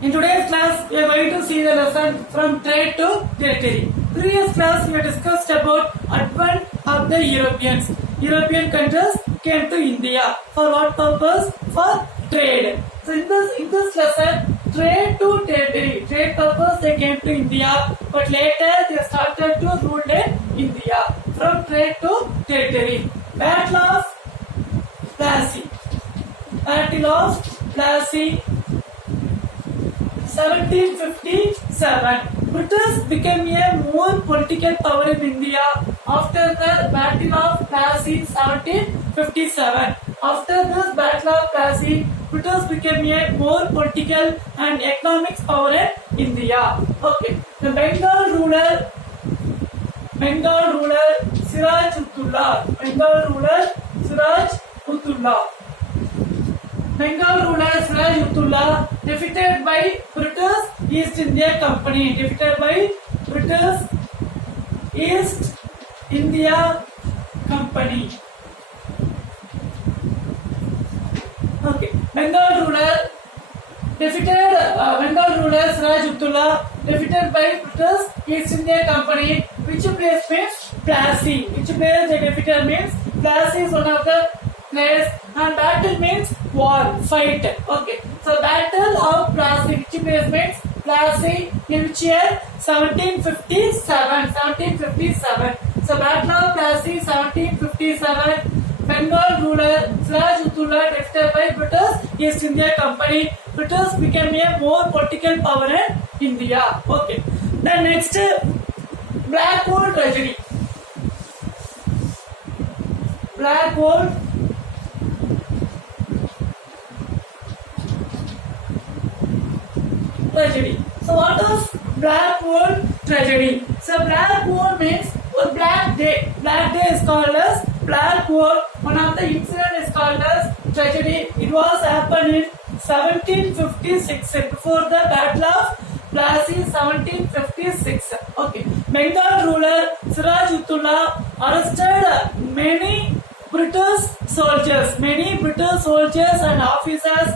In today's class, we are going to see the lesson from trade to territory. Previous class, we have discussed about advent of the Europeans. European countries came to India. For what purpose? For trade. So in this lesson, trade to territory. Trade purpose they came to India, but later they started to rule in India. From trade to territory. Battle of Plassey. Battle of Plassey. 1757. British became a more political power in India after the Battle of Plassey 1757. After this Battle of Plassey, British became a more political and economic power in India. Okay, the Bengal ruler Siraj Utdullah. Bengal ruler Siraj Utdullah defeated by British East India Company. Defeated by British East India Company. Okay, Bengal ruler Siraj Utdullah defeated by British East India Company. Which place means Plassey. Which place they defeated means Plassey is one of the place, and battle means war, fight. Okay, so Battle of Plassey, which place means Plassey, in which year? 1757. So Battle of Plassey 1757. Bengal ruler Siraj Utdullah defeated by British East India Company. British became a more political power in India. Okay, then next, Blackwall tragedy. Blackwall tragedy. So what is Blackwall tragedy? So Blackwall means Black Day. Black Day is called as Blackwall. One of the incident is called as tragedy. It was happened in 1756 before the Battle of Plassey 1756. Okay. Bengal ruler Siraj Utdullah arrested many British soldiers and officers.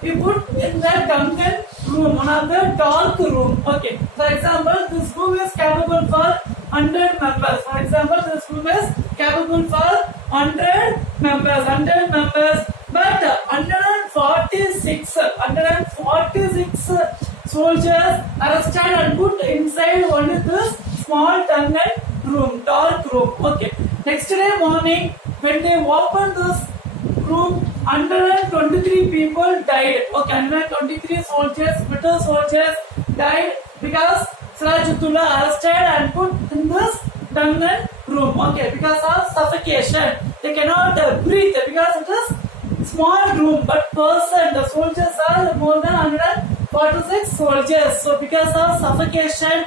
He put in the Duncan room, one of the dark room. Okay. For example, this room is capable for 100 members. For example, this room is capable for 100 members. But 146 soldiers arrested and put inside only this small Duncan room, dark room. Okay. Next day morning, when they opened this room, 123 people died. Okay, 123 soldiers, British soldiers died because Siraj Utdullah arrested and put in this Duncan room. Okay, because of suffocation. They cannot breathe because it is small room, but the soldiers are more than 146 soldiers. So because of suffocation,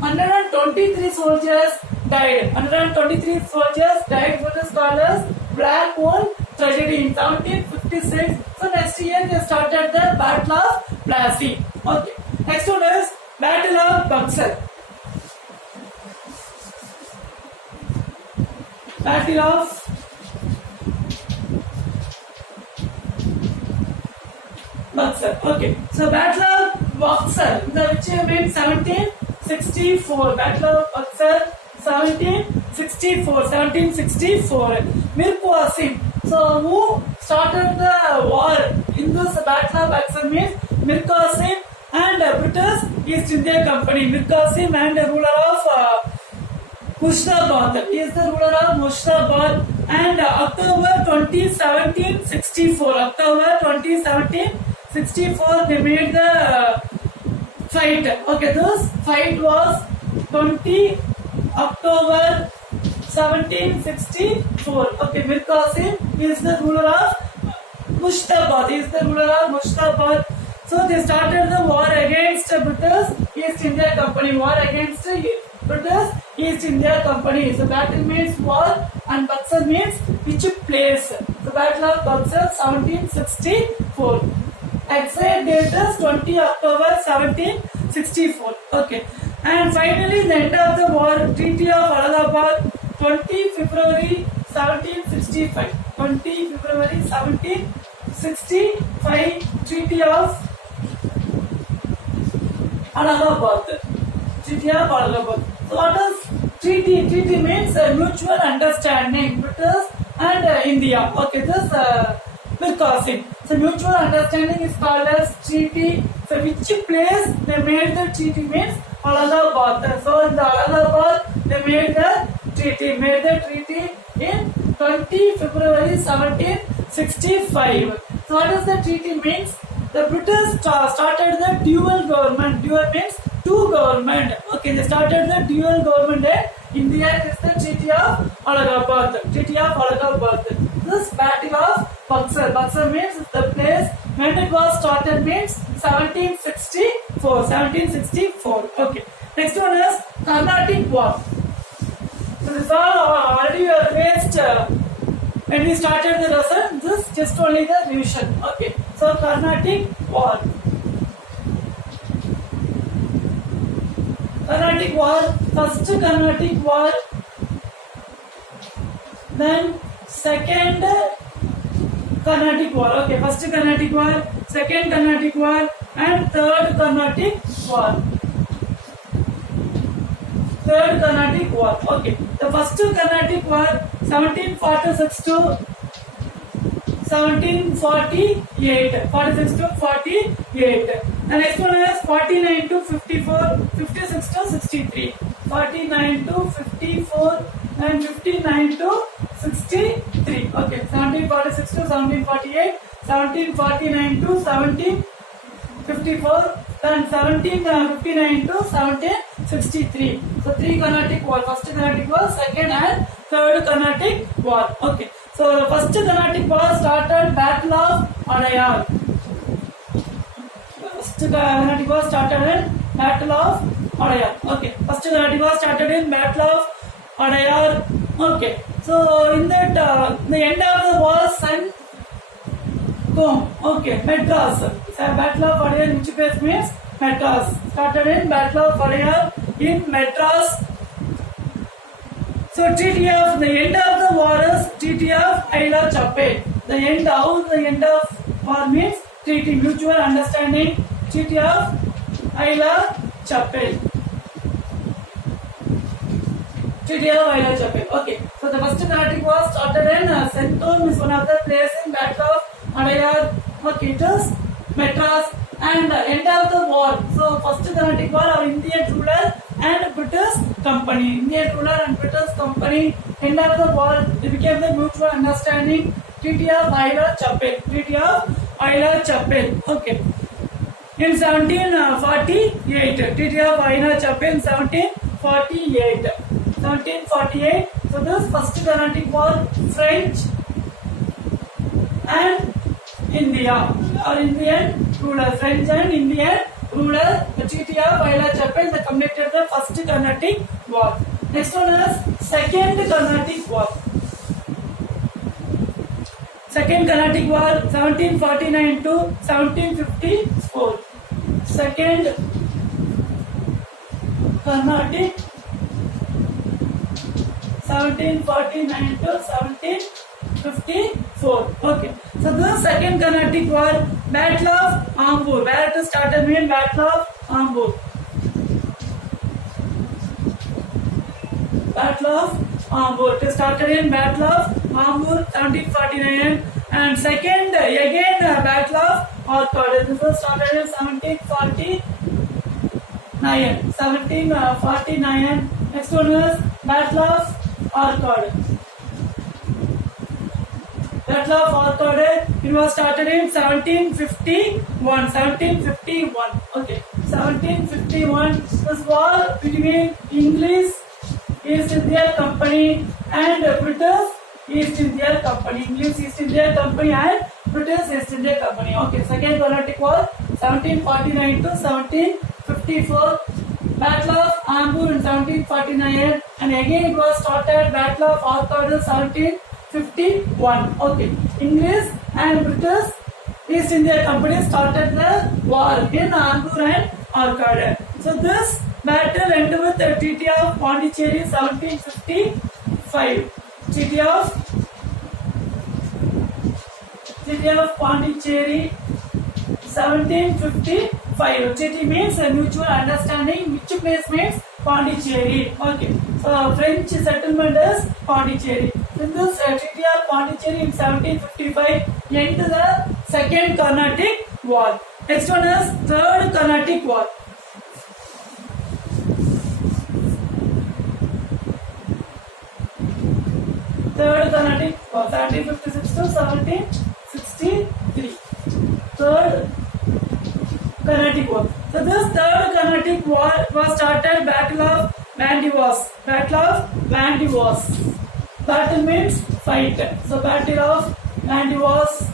123 soldiers died. 123 soldiers died. What is called as Blackwall tragedy in 1756. So next year they started the Battle of Plassey. Okay. Next one is Battle of Buxar. Battle of Buxar. Okay. So Battle of Buxar, which means 1764. Battle of Buxar 1764. Mir Qasim. So who started the war in this Battle of Buxar means Mir Qasim and British East India Company. Mir Qasim and the ruler of Murshidabad. He is the ruler of Murshidabad. And October 20, 1764. October 20, 1764 they made the fight. Okay, this fight was 20 October 1764. Okay, Mir Qasim is the ruler of Murshidabad. So they started the war against British East India Company. British East India Company. So battle means war and Buxar means which place. The Battle of Buxar 1764. Exact date is 20 October 1764. Okay. And finally, the end of the war, Treaty of Allahabad, 20 February 1765. 20 February 1765, Treaty of Allahabad. Treaty of Allahabad. So what is treaty? Treaty means mutual understanding British and India. Okay, this will cause it. So mutual understanding is called as treaty. So which place they made the treaty means Allahabad. So in the Allahabad they made the treaty. Made the treaty in 20 February 1765. So what does the treaty means? The British started the dual government. Dual means two government. Okay, they started the dual government in India. Is the Treaty of Allahabad. Treaty of Allahabad. This Battle of Buxar. Buxar means the place when it was started means 1764. 1764. Okay. Next one is Carnatic War. So this all already we are faced when we started the lesson. This just only the revision. Okay. So Carnatic War. Carnatic War. First Carnatic War. Then second Carnatic War. Okay. First Carnatic War. Second Carnatic War. And third Carnatic War. Third Carnatic War. Okay. The first Carnatic War 1746 to 1748. 46 to 48. The next one is 49 to 54, 56 to 63. 49 to 54 and 59 to 63. Okay. 1746 to 1748. 1749 to 1754. And 1759 to 1763. So three Carnatic War. First Carnatic War, second and third Carnatic War. Okay. So the first Carnatic War started Battle of Adayar. First Carnatic War started in Battle of Adayar. Okay. First Carnatic War started in Battle of Adayar. Okay. So in that the end of the war sent home. Okay. Madras. Battle of Adayar, which place means Madras. Started in Battle of Adayar in Madras. So Treaty of the end of the war is Treaty of Aila Chapel. The end of war means treaty, mutual understanding. Treaty of Aila Chapel. Treaty of Aila Chapel. Okay. So the first Carnatic War started in Senton is one of the places in Battle of Adayar. Okay, it is Madras. And end of the war. So first Carnatic War, our Indian ruler and British company. Indian ruler and British company. End of the war, they became the mutual understanding. Treaty of Aila Chapel. Treaty of Aila Chapel. Okay. In 1748. Treaty of Aila Chapel in 1748. 1748. So this first Carnatic War, French and India, or Indian ruler, French and Indian ruler, the Treaty of Aila Chapel, they completed the first Carnatic War. Next one is second Carnatic War. Second Carnatic War 1749 to 1754. Second Carnatic 1749 to 1754. Okay. So the second Carnatic War, Battle of Ambur. Where it started mean Battle of Ambur. Battle of Ambur. It started in Battle of Ambur 1749. And second again Battle of Arcot. This was started in 1749. 1749. Next one is Battle of Arcot. Battle of Arcot, it was started in 1751. 1751. Okay. 1751. This war between English East India Company and British East India Company. English East India Company and British East India Company. Okay. Second Carnatic War 1749 to 1754. Battle of Ambur in 1749. And again it was started Battle of Arcot in 1751. Okay. English and British East India Company started the war in Ambur and Arcot. So this battle ended with the Treaty of Pondicherry 1755. Treaty of Pondicherry 1755. 5. Treaty means a mutual understanding. Which place means Pondicherry. Okay. So French settlement is Pondicherry. In this Treaty of Pondicherry in 1755 end the Second Carnatic War. Next one is Third Carnatic War. Third Carnatic War, 1756 to 1763. Third Carnatic War. So this Third Carnatic War was started Battle of Vandivas. Battle of Vandivas. Battle means fight. So Battle of Vandivas.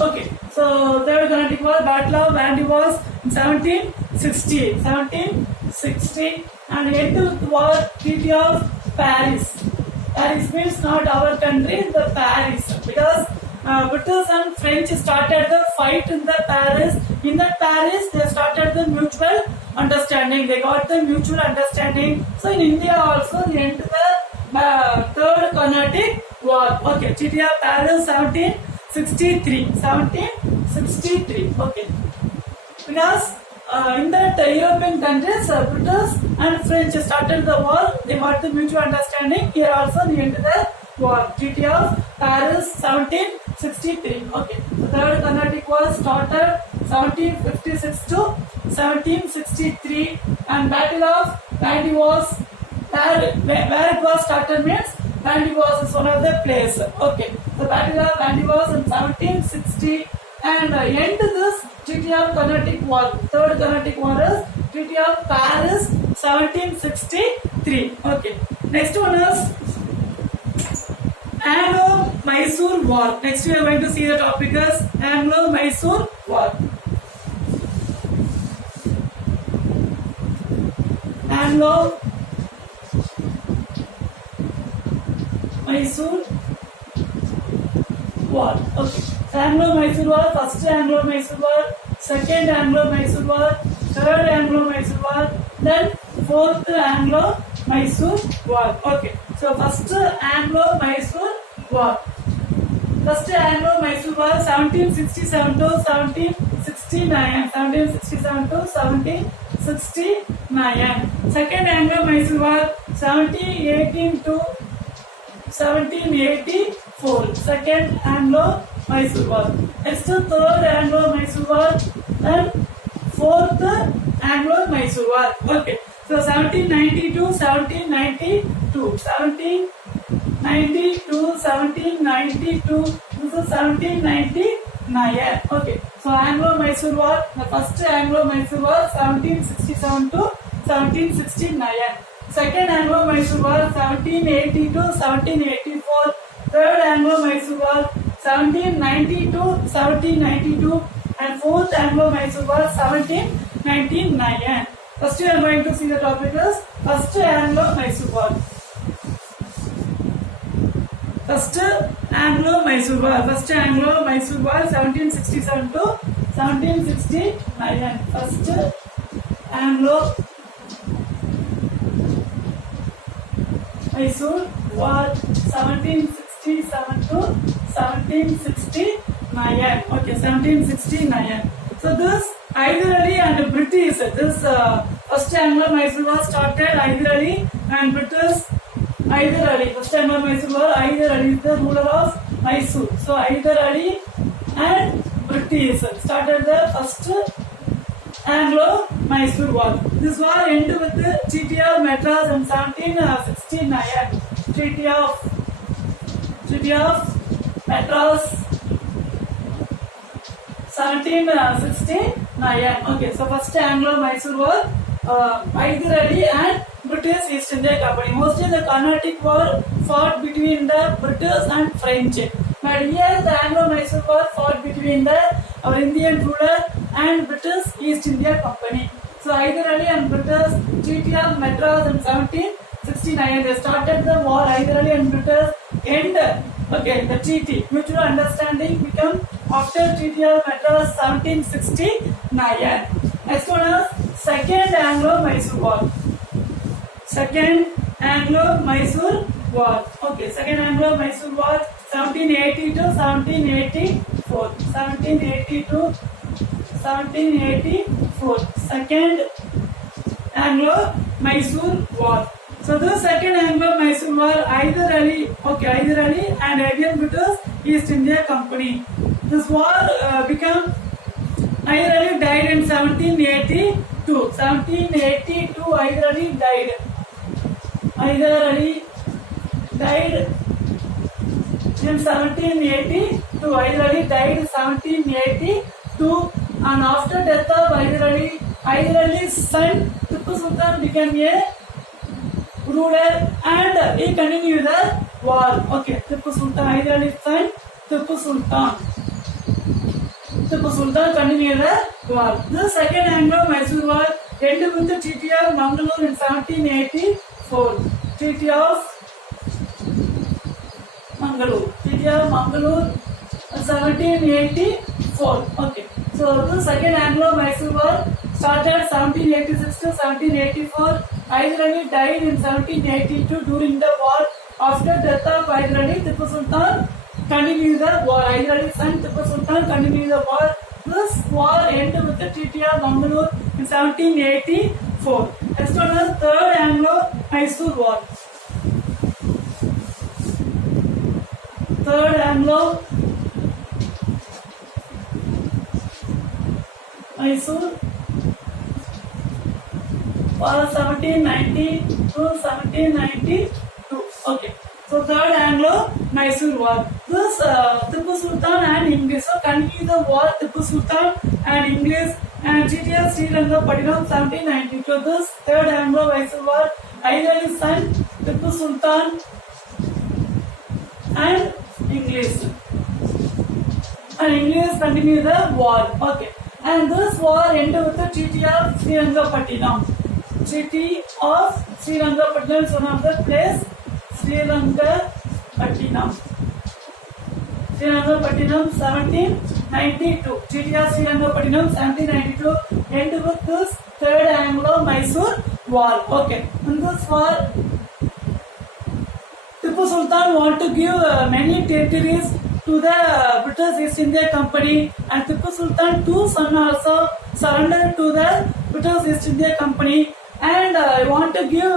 Okay. So Third Carnatic War, Battle of Vandivas in 1760. 1760 and end of the war, Treaty of Paris. Paris means not our country, the Paris. Because British and French started the fight in the Paris. In that Paris, they started the mutual understanding. They got the mutual understanding. So in India also, they end the Third Carnatic War. Okay, Treaty of Paris 1763. 1763. Okay. Because in that European countries, British and French started the war. They got the mutual understanding. Here also they ended the war. Treaty of Paris 1763. Okay. The Third Carnatic War started 1756 to 1763 and Battle of Vandivas. Where it was started means Vandivas is one of the place. Okay. The Battle of Vandivas in 1760 and end this Treaty of Carnatic War. Third Carnatic War is Treaty of Paris 1763. Okay. Next one is Anglo-Mysore War. Next we are going to see the topic is Anglo-Mysore War. Anglo-Mysore War. Okay. Anglo-Mysore War, first Anglo-Mysore War, second Anglo-Mysore War, third Anglo-Mysore War, then fourth Anglo-Mysore War. Okay. So first Anglo-Mysore War. First Anglo-Mysore War 1767 to 1769. 1767 to 1769. Second Anglo-Mysore War 1718 to 1784. Second Anglo-Mysore War. Next third Anglo-Mysore War and fourth Anglo-Mysore War. Okay. So 1792, 1792, 1792, 1792, this is 1799. Okay. So Anglo-Mysore War, the first Anglo-Mysore War 1767 to 1769. Second Anglo-Mysore War 1780 to 1784. Third Anglo-Mysore War 1790 to 1792 and fourth Anglo-Mysore War 1799. First we are going to see the topic is first Anglo-Mysore War. First Anglo-Mysore War. First Anglo-Mysore War 1767 to 1769. First Anglo-Mysore War 1767 to 1769. Okay, 1769. So this Hyder Ali and British. This first Anglo-Mysore War started Hyder Ali and British. Hyder Ali. First Anglo-Mysore War. Hyder Ali is the ruler of Mysore. So Hyder Ali and British started the first Anglo-Mysore War. This war ended with the Treaty of Madras in 1769. Treaty of Madras 1769. Okay, so first Anglo-Mysore War, Hyder Ali and British East India Company. Mostly the Carnatic War fought between the British and French. But here the Anglo-Mysore War fought between our Indian ruler and British East India Company. So Hyder Ali and British Treaty of Madras in 1769. They started the war. Hyder Ali and British end. Okay, the treaty, mutual understanding become after Treaty of Madras 1769. Next one is Second Anglo-Mysore War. Second Anglo-Mysore War. Okay, Second Anglo-Mysore War 1780 to 1784. 1780 to 1784. Second Anglo-Mysore War. So the second Anglo-Mysore War, Hyder Ali and Arabian British East India Company. This war became. Hyder Ali died in 1782. 1782, Hyder Ali died. Hyder Ali died in 1782. Hyder Ali died in 1782, and after death of Hyder Ali's son Tipu Sultan became a ruler, and he continued the war. Okay, Tipu Sultan, Hyder Ali's son Tipu Sultan continued the war. The second Anglo-Mysore War ended with the Treaty of Mangalore in 1784. Treaty of Mangalore 1784. Okay. So the second Anglo-Mysore War started 1786 to 1784. Hyder Ali died in 1782 during the war. After death of Hyder Ali, Tipu Sultan continued the war. Hyder Ali's son Tipu Sultan continued the war. This war ended with the Treaty of Mangalore in 1784. Next one is third Anglo-Mysore War. Third Anglo-Mysore War 1790 to 1792. Okay. So third Anglo-Mysore War. This Tipu Sultan and English. So continued the war. Tipu Sultan and English and Treaty of Srirangapattinam 1792. This third Anglo-Mysore War. Hyder Ali's son Tipu Sultan and English. And English continued the war. Okay. And this war ended with the Treaty of Srirangapattinam. Treaty of Srirangapattinam is one of the place. Srirangapattinam 1792. Treaty of Srirangapattinam 1792 ended with this third Anglo-Mysore War. Okay. In this war, Tipu Sultan wanted to give many territories to the British East India Company, and Tipu Sultan too son also surrendered to the British East India Company, and want to give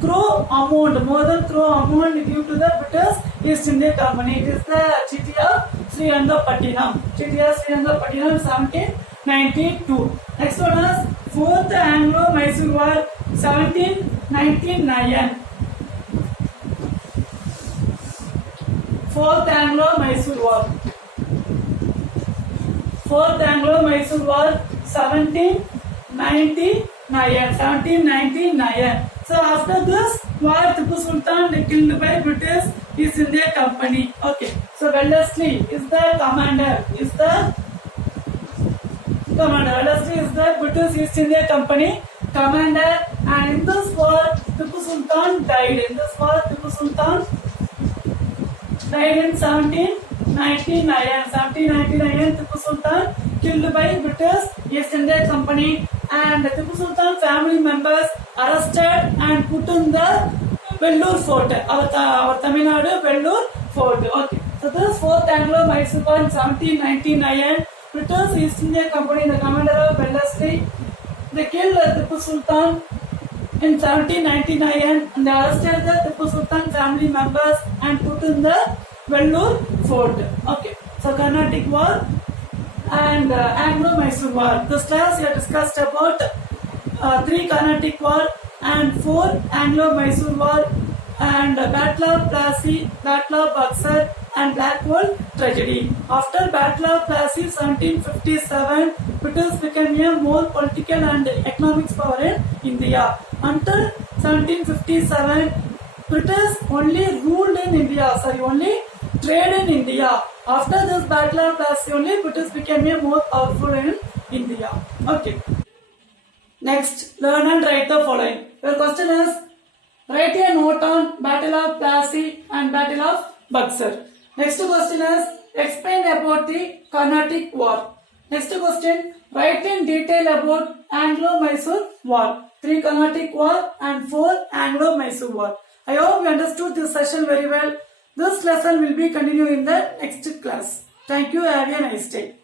more than crore amount give to the British East India Company. It is the Treaty of Srirangapattinam. Treaty of Srirangapattinam 1792. Next one is fourth Anglo-Mysore War 1799. Fourth Anglo-Mysore War. Fourth Anglo-Mysore War 1799. So after this war, Tipu Sultan killed by British East India Company. Okay. So Wellesley is the commander. Wellesley is the British East India Company commander, and in this war, Tipu Sultan died. In this war, Tipu Sultan died in 1799. 1799, Tipu Sultan killed by British East India Company, and Tipu Sultan family members arrested and put in the Vellore Fort, our Tamil Nadu Vellore Fort. Okay. So this fourth Anglo-Mysore War in 1799, British East India Company, the commander of Wellesley, they killed Tipu Sultan in 1799, and they arrested the Tipu Sultan family members and put in the Vellore Fort. Okay. So Carnatic War and Anglo-Mysore War. This class we have discussed about 3 Carnatic War and 4 Anglo-Mysore War and Battle of Plassey, Battle of Buxar and Blackwall tragedy. After Battle of Plassey 1757, British became a more political and economic power in India. Until 1757, British only ruled in India, only trade in India. After this Battle of Plassey only, British became a more powerful in India. Okay. Next, learn and write the following. Your question is, write a note on Battle of Plassey and Battle of Buxar. Next question is, explain about the Carnatic War. Next question, write in detail about Anglo-Mysore War. 3 Carnatic War and 4 Anglo-Mysore War. I hope you understood this session very well. This lesson will be continued in the next class. Thank you. Have a nice day.